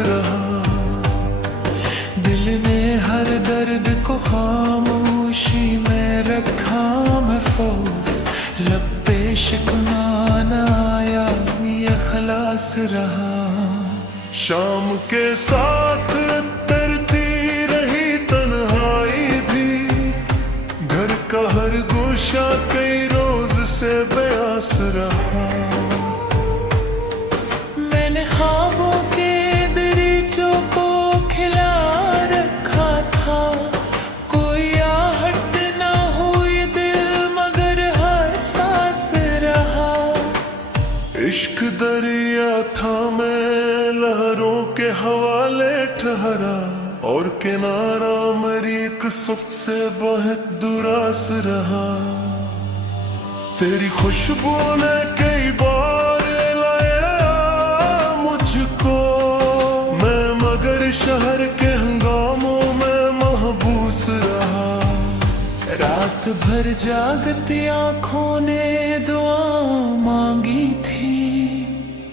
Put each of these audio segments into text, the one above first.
रहा। दिल ने हर दर्द को खामोशी में रखा महफूज, लब पे शिकवा न आया ये खलास रहा। शाम के साथ तरती रही तन्हाई भी, घर का हर गोशा कई रोज से बेआस रहा। मैंने ख्वाबों के दरीचों को खिला रखा था, कोई आहट ना हुई दिल मगर हर सांस रहा। इश्क दरिया था मैं लहरों के हवाले ठहरा, और किनारा मरीक सुख से बहुत दुरास रहा। तेरी खुशबू ने कई बार लाया मुझको, मैं मगर शहर के हंगामों में महबूस रहा। रात भर जागती आंखों ने दुआ मांगी थी,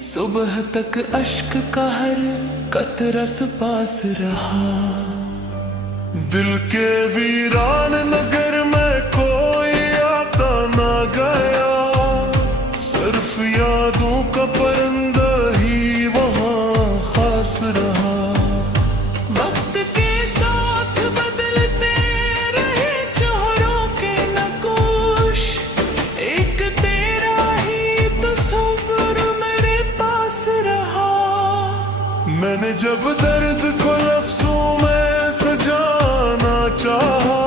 सुबह तक अश्क का हर कतरस पास रहा। दिल के वीरान नगर में कोई आता ना गया, सिर्फ यादों का परिंदा ही वहाँ खास रहा। वक्त के साथ बदलते रहे चेहरों के नक्श, एक तेरा ही तो सब्र मेरे पास रहा। मैंने जब दर्द को लफ्जों में सजाना चाहा,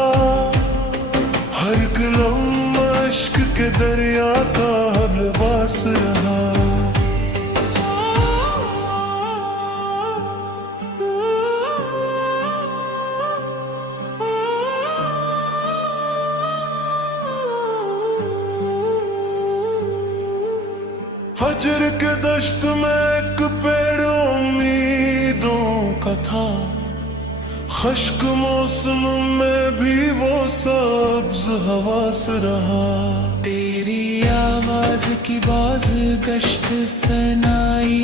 हर एक लम्हा इश्क के दरिया का लिबास रहा। हजर के दश्त में एक पेड़ उम्मीदों का था, खुश्क मौसम में भी वो सब्ज हवास रहा। तेरी आवाज की बाज गश्त सनाई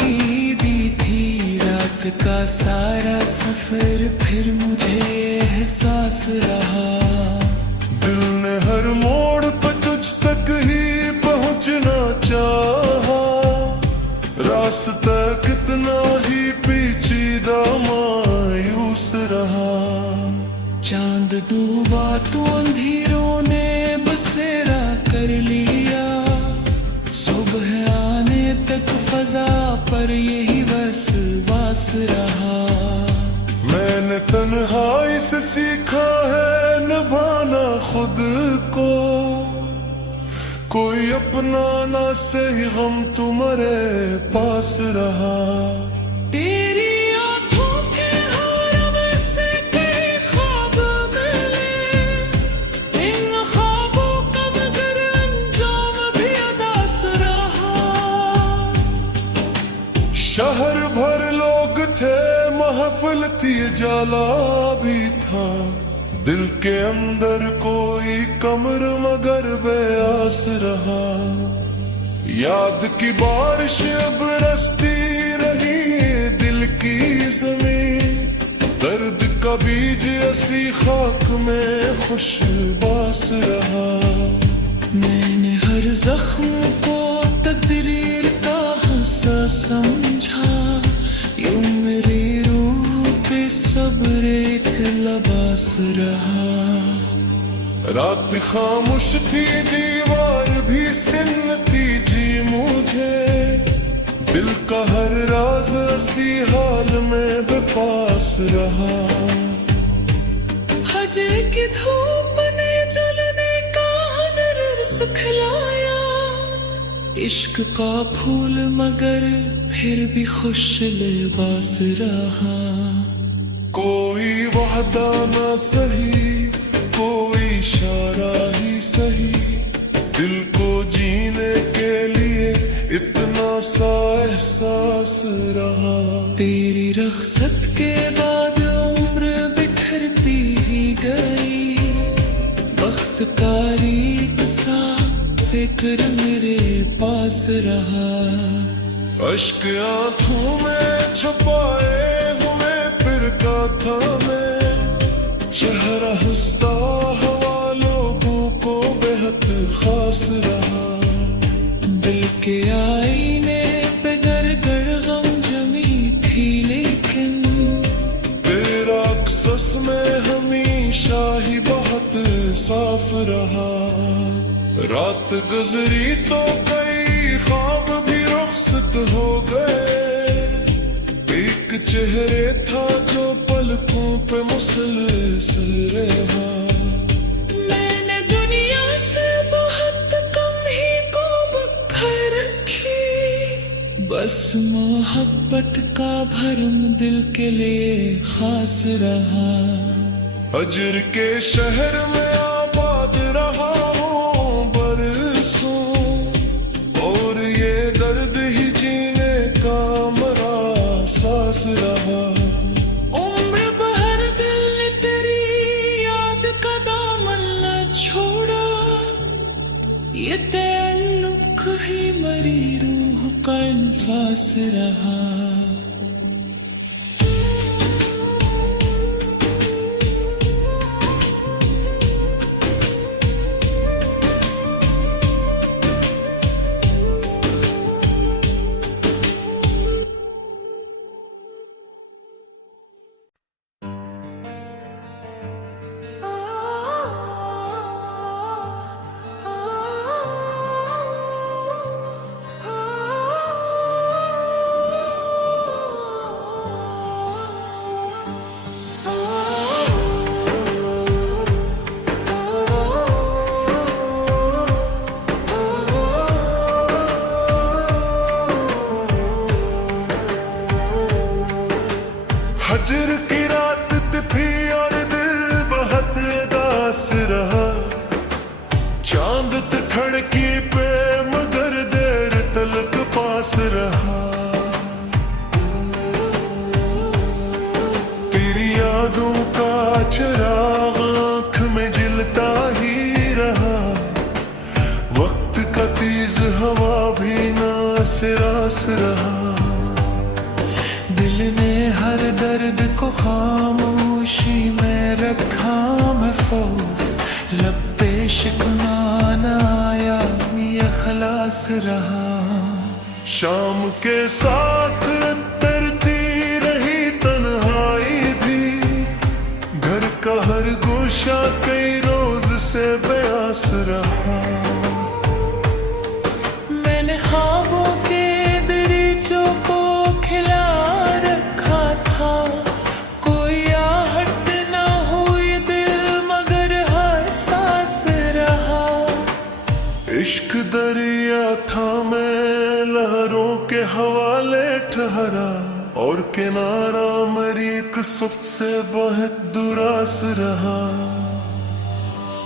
दी थी, रात का सारा सफर फिर मुझे एहसास रहा। दिल ने हर मोड़ पर तुझ तक ही पहुंचना चाहा, रास्ता कितना ही पेचीदा मायूस रहा। चांद डूबा तो अंधेरों ने बसेरा कर लिया, सुबह आने तक फजा पर यही बस वास रहा। मैंने तन्हाई से सीखा है निभाना खुद को, कोई अपना ना सही गम तुम्हारे पास रहा। तेरी आंखों के हारम से कई ख्वाब मिले, इन ख्वाबों का मगर अंजाम भी अदास रहा। शहर भर लोग थे, महफिल थी, जाला भी था, दिल के अंदर कोई कमर मगर बेआस रहा। याद की बारिश अब बरसती रही दिल की ज़मीं, दर्द का बीज ऐसी खाक में खुशबास रहा। मैंने हर जख्म को तकदीर का हिस्सा समझा, यूं मेरी रूह पे सब्र एक लिबास रहा। रात खामोश थी, दीवार भी सुनती जी मुझे, दिल का हर राज इसी हाल में बेपास रहा। हजे की धूप ने जलने का हुनर सिखलाया, इश्क का फूल मगर फिर भी खुश लिबास रहा। कोई वादा ना सही, कोई इशारा ही सही, दिल को जीने के लिए इतना सा एहसास रहा। तेरी रख्सत के बाद उम्र बिखरती ही गई, वक्त का रीत सा फिक्र मेरे पास रहा। अश्क आंखों में छुपाए हुए फिरका था मैं, चेहरा हंसता हवा लोगों को बेहद खास रहा। दिल के आईने पे गर गर गम जमी थी, लेकिन तेरा अक्सस में हमेशा ही बहुत साफ रहा। रात गुजरी तो कई ख्वाब भी रुखसत हो गए, एक चेहरे था जो पलकों पे मुसलसल रहा। मैंने दुनिया से बहुत कम ही तौबा रखी, बस मोहब्बत का भरम दिल के लिए खास रहा। अजर के शहर में आबाद रहा हूँ बरसों, और ये दर्द ही जीने का मरा सांस रहा। उम्र भर दिल ने तेरी याद का दामन न छोड़ा, ये ताल्लुक ही मरी रूह का इंफास रहा। हजर की रात थी और दिल बहुत उदास रहा। चांद खड़की पे मगर देर तलक पास रहा। तेरी यादों का चिराग आँख में जलता ही रहा। वक्त का तेज हवा भी नासरास रहा। दिल ने हर दर्द को खामोशी में रखा महफूज, लब पे शिकवा न आया ये खलास रहा। शाम के साथ तरती रही तन्हाई भी, घर का हर गोशा कई रोज से बेआस रहा। मैंने ख्वाबों के दरीचों को खिला रखा था, कोई आहट न हुई दिल मगर हर सांस रहा। इश्क दरिया था मैं लहरों के हवाले ठहरा, और किनारा मरीक सुख से बहुत दुरास रहा।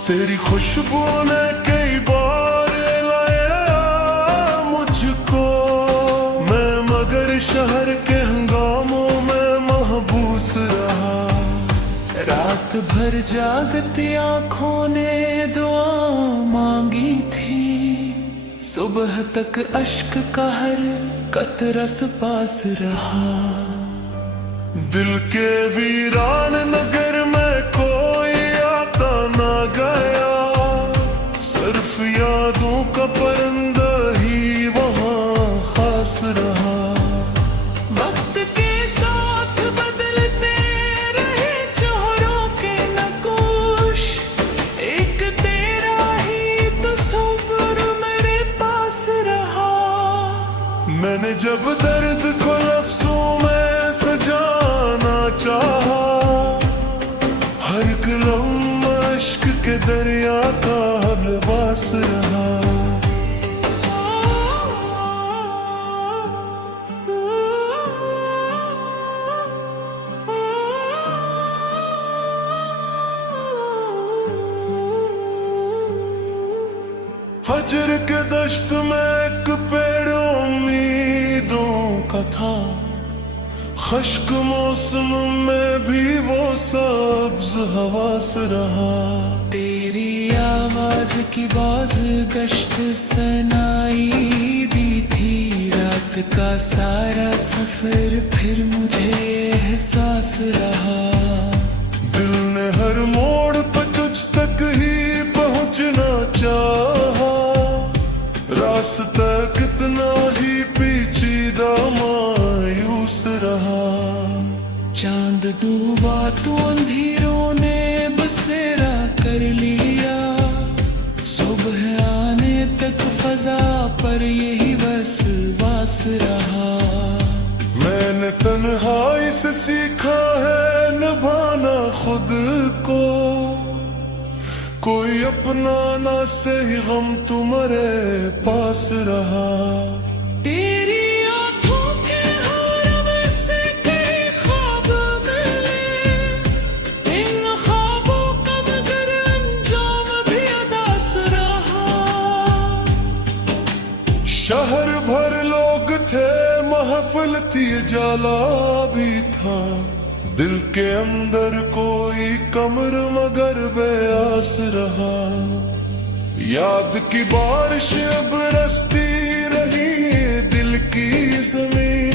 तेरी खुशबू ने कई बार लाया मुझको, मैं मगर शहर के हंगामों में महबूस रहा। रात भर जागती आंखों ने दुआ मांगी थी, सुबह तक अश्क का हर कतरा पास रहा। दिल के वीरान नगर में कोई आता ना गया, सिर्फ यादों का परिंदा ही वहाँ खास रहा। वक्त के साथ बदलते रहे चेहरों के नक्श, एक तेरा ही तो सब्र मेरे पास रहा। मैंने जब दर्द को लफ्जों में सजाना चाहा, हर एक लम्हा इश्क के दरिया का लिबास रहा। हजर के दश्त में एक पेड़ उम्मीदों का था, खश्क मौसम में भी वो सब्ज हवास रहा। तेरी आवाज की बाज गश्त सनाई दी थी, रात का सारा सफर फिर मुझे एहसास रहा। दिल ने हर मोड़ पर तुझ तक ही पहुंचना चाहा, रास्ता कितना ही पेचीदा मायूस रहा। चांद डूबा तो अंधेरों ने बसेरा कर लिया, सुबह आने तक फजा पर यही बस वास रहा। मैंने तन्हाई से सीखा है निभाना खुद को, कोई अपना ना सही गम तुम्हारे पास रहा। तेरी आंखों के हरम से कई ख्वाब मिले, इन ख्वाबों का मगर अंजाम भी अदास रहा। शहर भर लोग थे, महफिल थी, जाला भी था, दिल के अंदर कोई कमर मगर बेआस रहा। याद की बारिश अब बरसती रही दिल की ज़मीं,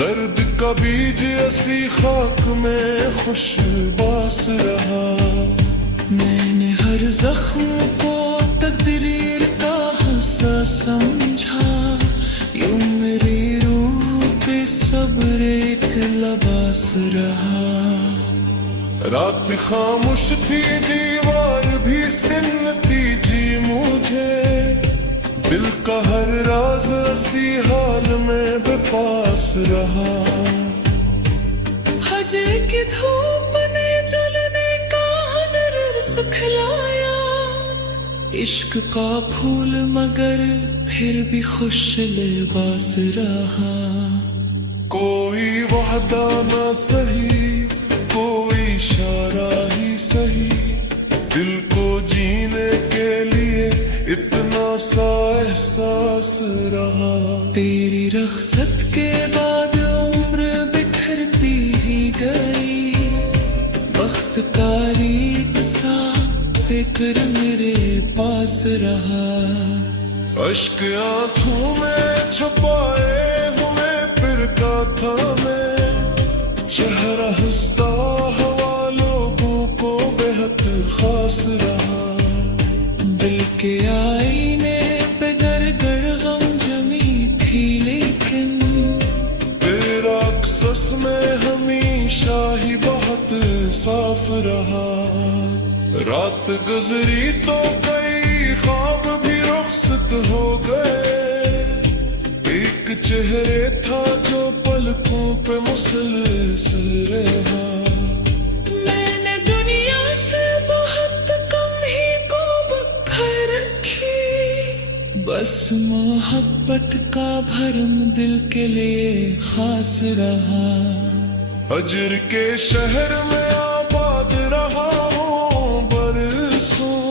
दर्द का बीज ऐसी खाक में खुशबास रहा। मैंने हर जख्म को तकदीर का हिस्सा समझा, यूं मेरी रूह पे सब्र एक लबास रहा। रात खामोश थी, दीवार भी सुनती जी मुझे, दिल का हर राज ऐसी हाल में बेपास रहा। हजे की धूप ने जलने का हुनर सिखलाया, इश्क का फूल मगर फिर भी खुश लिबास रहा। कोई वादा ना सही, कोई इशारा ही सही, दिल को जीने के लिए इतना सा एहसास रहा। तेरी रख्सत के बाद उम्र बिखरती ही गई, वक्त का रीत सा फिक्र मेरे पास रहा। अश्क आंखों में छुपाए हुए फिरका था मैं, चेहरा हंसता हवा लोगों को बेहद खास रहा। दिल के आईने पे गर गम जमी थी, लेकिन तेरा अक्सस में हमेशा ही बहुत साफ रहा। रात गुजरी तो कई ख्वाब भी रुखसत हो गए, एक चेहरे था जो पलकों पे मुसलसल रहा। मैंने दुनिया से बहुत कम ही तौबा रखी, बस मोहब्बत का भरम दिल के लिए खास रहा। हजर के शहर में आबाद रहा हूँ बरसों,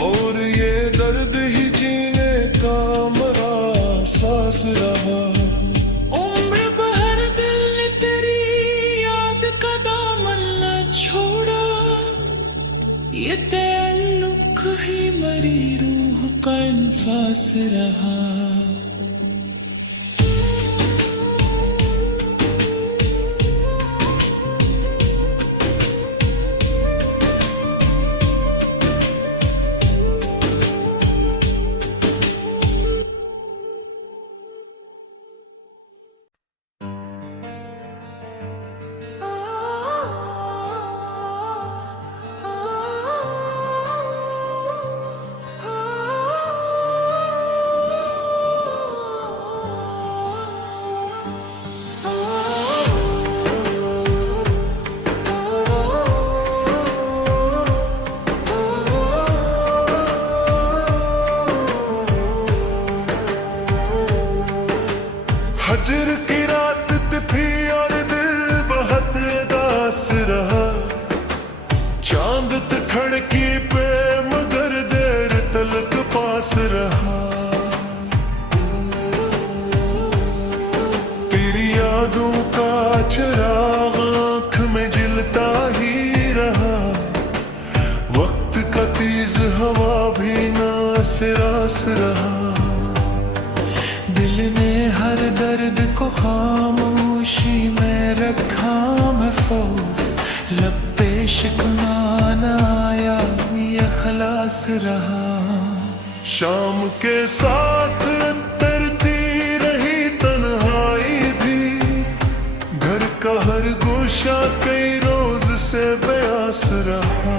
और ये दर्द ही जीने का मरा सांस रहा। उम्र भर दिल ने तेरी याद का दामन न छोड़ा, ये ताल्लुक ही मरी रूह का इंफास रहा। हजर की रात थी और दिल बहुत उदास रहा, चांद खड़की पे मगर देर तलक पास रहा। तेरी यादों का चिराग आँख में जलता ही रहा, वक्त का तेज हवा भी ना से रास रहा। दिल ने हर दर्द को खामोशी में रखा महफूज, लब पे शिकवा न आया, ये खलास रहा। शाम के साथ तरती रही तन्हाई भी, घर का हर गोशा कई रोज से बेआस रहा।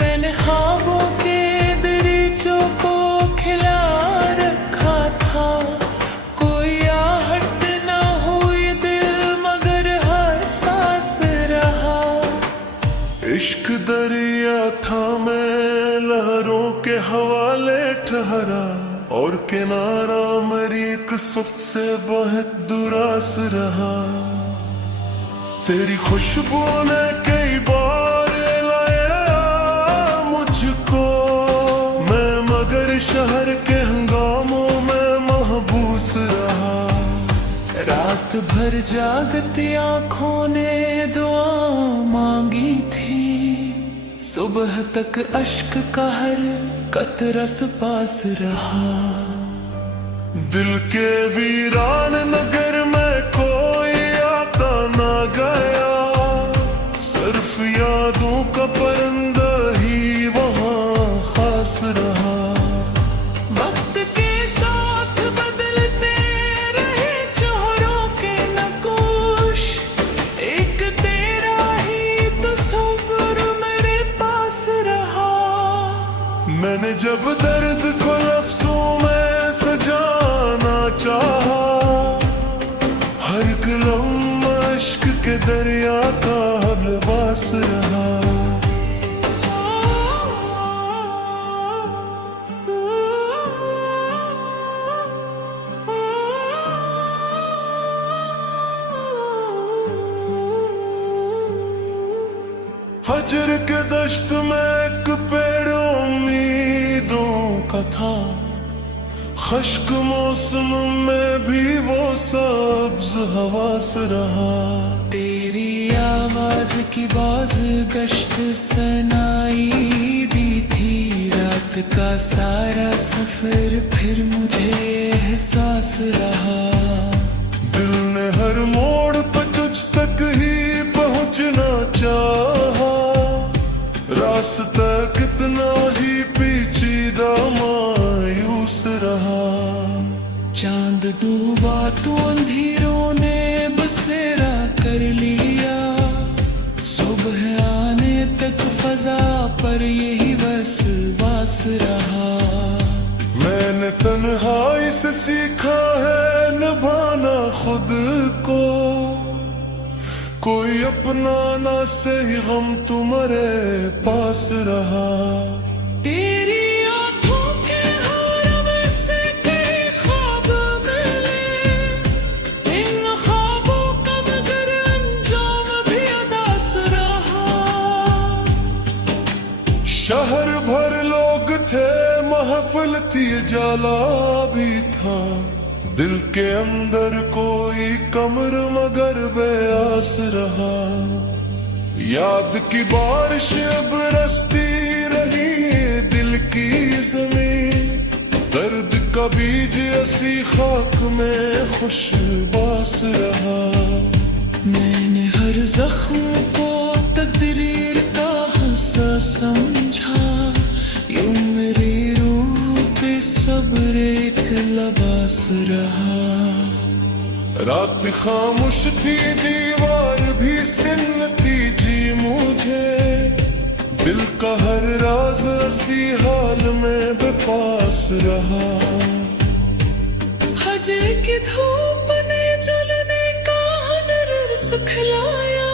मैंने ख्वाबों के दरीचों को खिला रखा था, कोई आहट न हुई दिल मगर हर सांस रहा। इश्क दरिया था मैं लहरों के हवाले ठहरा, और किनारा मेरी किस्मत से बहुत दुरास रहा। तेरी खुशबू ने कई बार लाया मुझको, मैं मगर शहर के हंगामों में महबूस रहा। रात भर जागती आंखों ने दुआ मांगी थी, सुबह तक अश्क का हर कतरस पास रहा। दिल के वीरान नगर में कोई आता ना गया, सिर्फ यादों का परिंदा ही वहाँ खास रहा। वक्त के साथ बदलते रहे चेहरों के नक्श, एक तेरा ही तस्वीर मेरे पास रहा। मैंने जब दर्द को लफ्जों में सजाना चाहा, हर एक लम्हा इश्क के दरिया का लिबास रहा। हजर के दश्त में एक पेड़ उम्मीदों का था, खश्क मौसम में भी वो सब्ज हवास रहा। तेरी आवाज की बाज गश्त सनाई दी थी, रात का सारा सफर फिर मुझे एहसास रहा। दिल ने हर मोड़ पर तुझ तक ही पहुंचना चाहा, रास्ता कितना ही पेचीदा मायूस रहा। चांद डूबा तो अंधेरों ने बसेरा कर लिया, सुबह आने तक फजा पर यही बस वास रहा। मैंने तन्हाई से सीखा है निभाना खुद को, कोई अपना ना सही गम तुम्हारे पास रहा। तेरी आंखों के हार में से कई ख्वाब मिले, इन ख्वाबों का मगर अंजाम भी अदास रहा। शहर भर लोग थे, महफिल थी, जाला भी था, दिल के अंदर कोई कमर मगर बेआस रहा। याद की बारिश अब बरसती रही दिल की ज़मीं, दर्द का बीज ऐसी खाक में खुशबास रहा। मैंने हर जख्म को तकदीर का हिस्सा समझा, यूं मेरी रूह पे सब्र एक लिबास रहा। रात खामोश थी, दीवार भी सुनती जी मुझे, दिल का हर राज ऐसी हाल में बेपास रहा। हजे की धूप ने जलने का हुनर सिखलाया,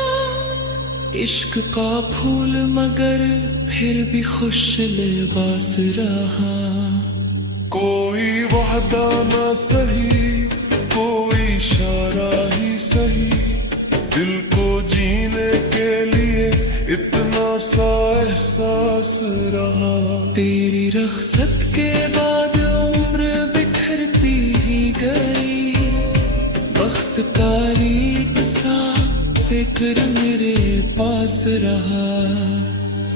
इश्क का फूल मगर फिर भी खुश लिबास रहा। कोई वादा ना सही, कोई इशारा ही सही, दिल को जीने के लिए इतना सा एहसास रहा। तेरी रख्सत के बाद उम्र बिखरती ही गई, वक्त का रीत सा फिक्र मेरे पास रहा।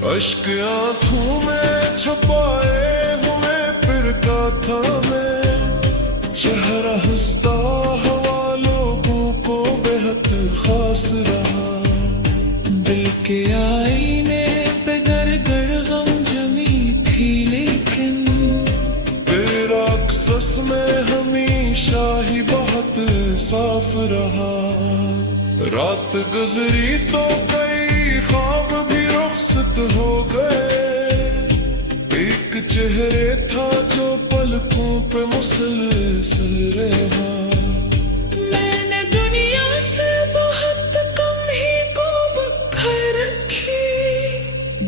अश्क आंखों में छुपाए हुए फिरका था मैं, चेहरा हंसता हवा लोगों को बेहद खास रहा। दिल के आईने पे गड़गड़ गम जमी थी, लेकिन तेरा अक्सस में हमेशा ही बहुत साफ रहा। रात गुजरी तो कई ख्वाब भी रुखसत हो गए। एक चेहरे था जो पलकों पे मुसलसल रहा। मैंने दुनिया से बहुत कम ही कोबत रखी,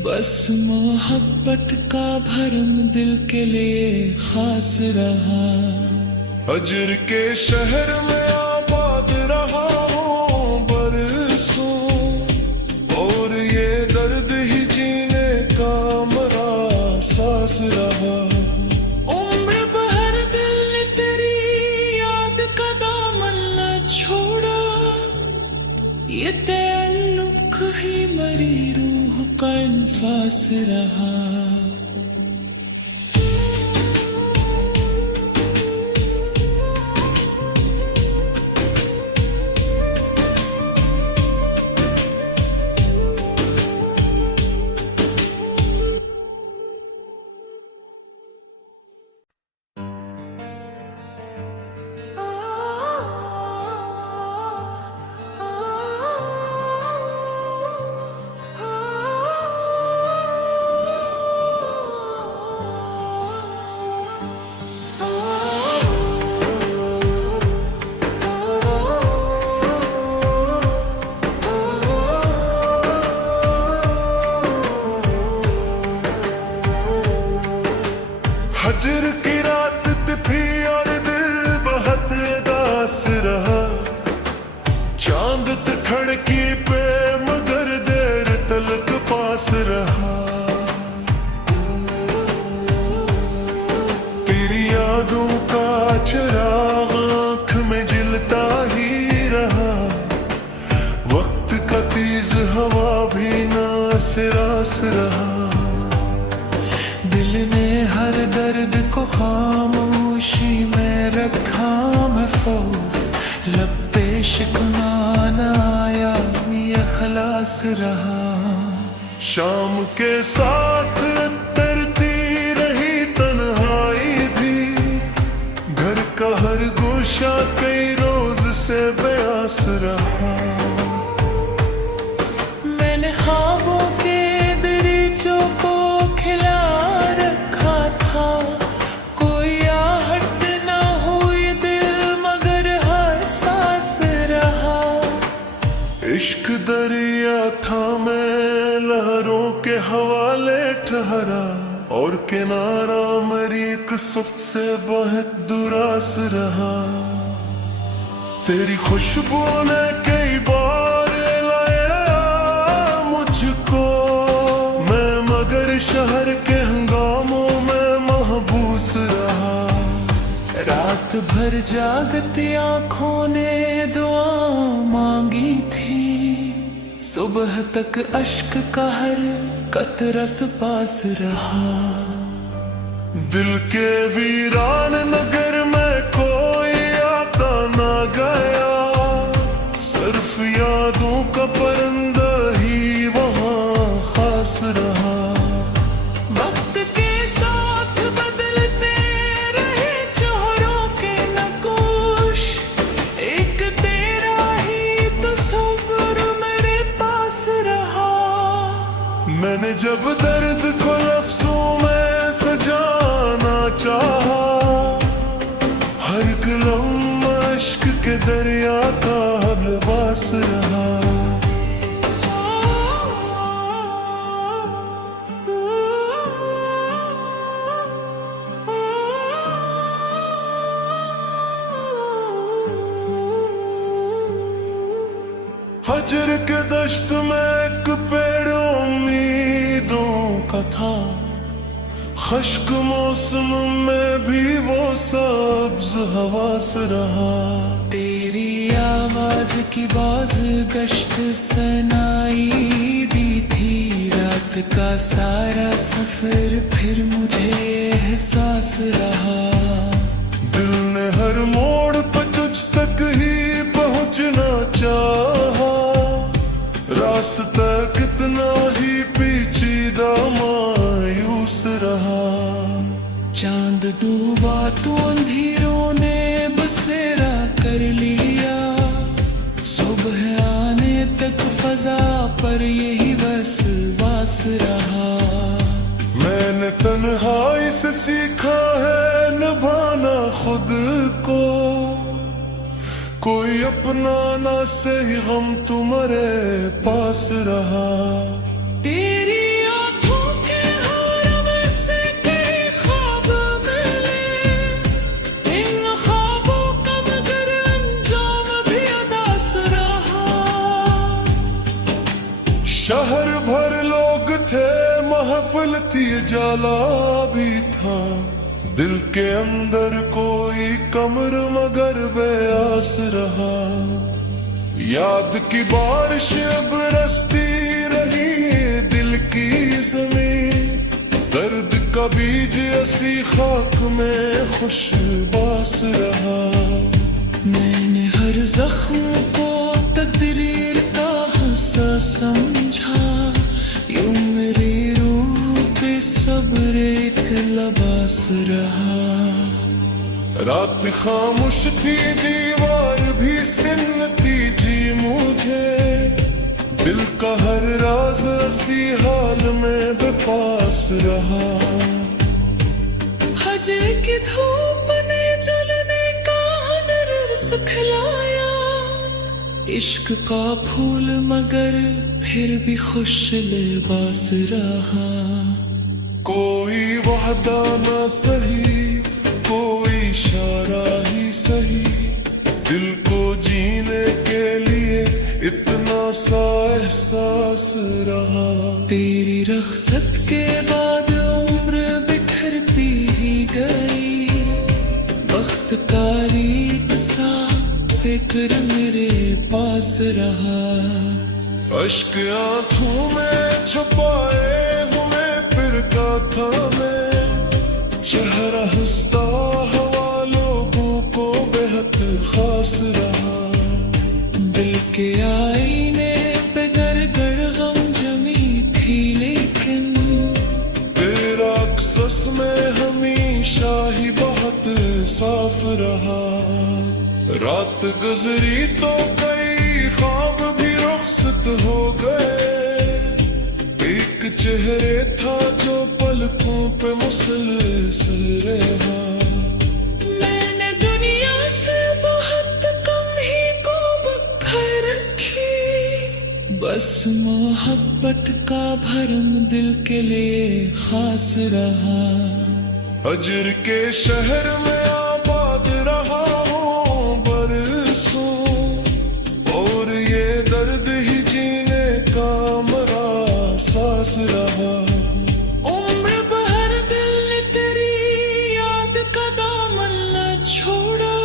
बस मोहब्बत का भरम दिल के लिए खास रहा। अजर के शहर में आबाद रहा हूँ बरसों, और ये दर्द ही जीने का मरा सांस रहा। उम्र भर दिल ने तेरी याद का दामन न छोड़ा, ये ताल्लुक ही मरी रूह का इंफास रहा। हजर की रात थी और दिल बहुत उदास रहा। चांद खड़की पे मगर देर तलक पास रहा। तेरी यादों का चिराग आँख में जलता ही रहा। वक्त का तेज हवा भी ना से रास रहा। दिल ने हर दर्द को खामोशी में रखा महफूज, लब पे शिकवा न आया, ये खलास रहा। शाम के साथ तरती रही तन्हाई भी, घर का हर गोशा कई रोज से बेआस रहा। मैंने ख्वाबों के दरीचों को खिला रखा था, कोई आहट ना हुई दिल मगर हर सांस रहा। इश्क दरिया था मैं लहरों के हवाले ठहरा, और किनारा मरीक सुख से बहुत दुरास रहा। तेरी खुशबू ने कई बार लाया मुझको, मैं मगर शहर के हंगामों में महबूस रहा। रात भर जागती आंखों ने दुआ मांगी थी, सुबह तक अश्क का हर कतरस पास रहा। दिल के वीरान नगर में कोई आता ना गया, सिर्फ यादों का परिंदा ही वहाँ खास रहा। वक्त के साथ बदलते रहे चेहरों के नक्श, एक तेरा ही तो सब्र मेरे पास रहा। मैंने जब दर्द को लफ्जों में सजाना चाहा, हर एक लम्हा इश्क के दरिया का लिबास रहा। हजर के दश्त में एक पेड़ उम्मीदों का था, खश्क मौसम में भी वो सब्ज हवास रहा। तेरी आवाज की बाज गश्त सनाई दी थी, रात का सारा सफर फिर मुझे एहसास रहा। दिल ने हर मोड़ पर तुझ तक ही पहुंचना चाहा, रास्ता कितना ही पेचीदा मायूस रहा। चांद डूबा तो अंधेरों ने बसेरा कर लिया, सुबह आने तक फजा पर यही बस वास रहा। मैंने तन्हाई से सीखा है निभाना खुद को, कोई अपना ना सही गम तुम्हारे पास रहा। तेरी आंखों के हरम से कई ख्वाब मिले, इन ख्वाबों का मगर अंजाम भी अदास रहा। शहर भर लोग थे, महफिल थी, जाला भी था, दिल के अंदर कोई कमर मगर बेआस रहा। याद की बारिश अब बरसती रही दिल की ज़मीं, दर्द का बीज ऐसी खाक में खुशबास रहा। मैंने हर जख्म को तकदीर का हिस्सा समझा, यूं मेरी रूह पे सब्र एक लबास रहा। रात खामोश थी, दीवार भी सुनती जी मुझे, दिल का हर राज ऐसी हाल में बेपास रहा। हजे की धूप ने जलने का हुनर सिखलाया, इश्क का फूल मगर फिर भी खुश लिबास रहा। कोई वादा ना सही, कोई इशारा ही सही, दिल को जीने के लिए इतना सा एहसास रहा। तेरी रख्सत के बाद उम्र बिखरती ही गई, वक्त का रीत सा फिक्र मेरे पास रहा। अश्क आंखों में छुपाए हुए फिर का था मैं, चेहरा हंसता हवा लोगों को बेहद खास रहा। दिल के आईने पे गड़गड़ गम जमी थी, लेकिन तेरा अक्सस में हमेशा ही बहुत साफ रहा। रात गुजरी तो कई ख्वाब भी रुखसत हो गए, एक चेहरे था जो पलकों पे मुसलसल रहा। मैंने दुनिया से बहुत कम ही कोबत भर रखी, बस मोहब्बत का भरम दिल के लिए खास रहा। अजर के शहर में आबाद रहा हूँ बरसों, और ये दर्द ही जीने का मरा सांस रहा। उम्र भर दिल ने तेरी याद का दामन न छोड़ा,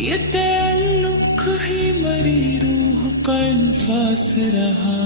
ये ताल्लुक ही मरी रूह का इंफास रहा।